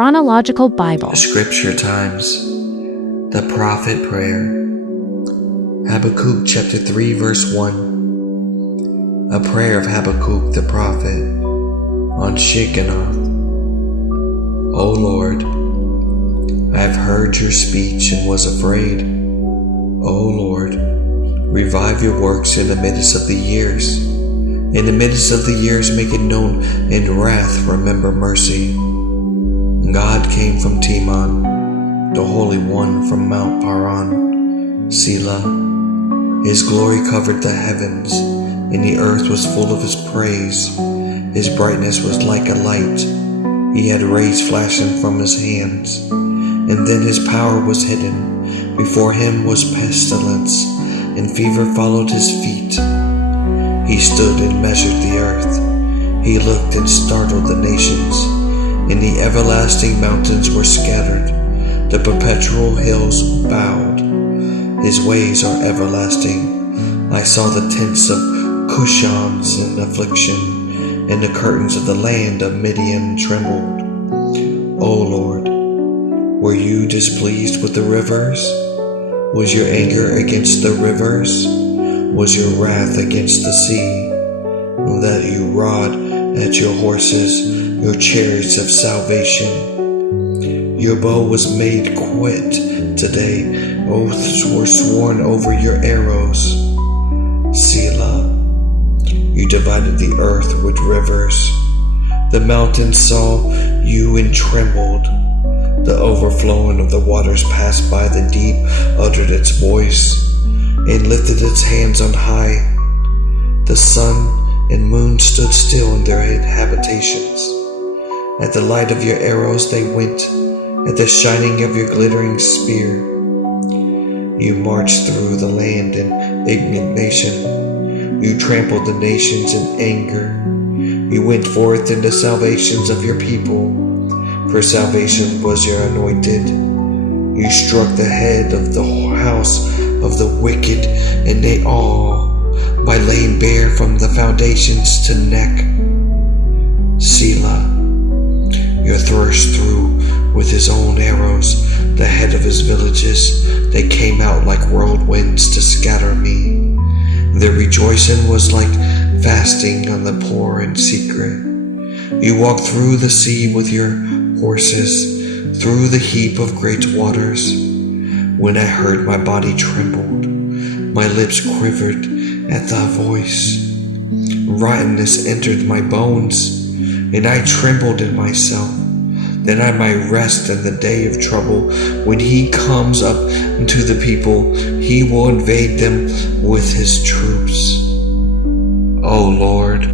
Chronological Bible. Scripture Times. The Prophet Prayer. Habakkuk chapter 3 verse 1. A prayer of Habakkuk the prophet on Shigionoth. O Lord, I have heard your speech and was afraid. O Lord, revive your works in the midst of the years. In the midst of the years make it known, in wrath remember mercy. God came from Teman, the Holy One from Mount Paran, Selah. His glory covered the heavens, and the earth was full of his praise. His brightness was like a light. He had rays flashing from his hands, and then his power was hidden. Before him was pestilence, and fever followed his feet. He stood and measured the earth. He looked and startled the nations, and the everlasting mountains were scattered. The perpetual hills bowed. His ways are everlasting. I saw the tents of Cushans in affliction, and the curtains of the land of Midian trembled. O Lord, were you displeased with the rivers? Was your anger against the rivers? Was your wrath against the sea, that you rod at your horses, your chariots of salvation? Your bow was made quit today. Oaths were sworn over your arrows. Selah. You divided the earth with rivers. The mountains saw you and trembled. The overflowing of the waters passed by. The deep uttered its voice and lifted its hands on high. The sun and moon stood still in their habitations. At the light of your arrows they went, at the shining of your glittering spear. You marched through the land in indignation. You trampled the nations in anger. You went forth in the salvations of your people, for salvation was your anointed. You struck the head of the house of the wicked, and they all, by laying bare from the foundations to neck. Selah. You thrust through with his own arrows the head of his villages. They came out like whirlwinds to scatter me. Their rejoicing was like fasting on the poor in secret. You walked through the sea with your horses, through the heap of great waters. When I heard, my body trembled, my lips quivered at thy voice. Rottenness entered my bones, and I trembled in myself, that I might rest in the day of trouble. When he comes up to the people, he will invade them with his troops. O Lord,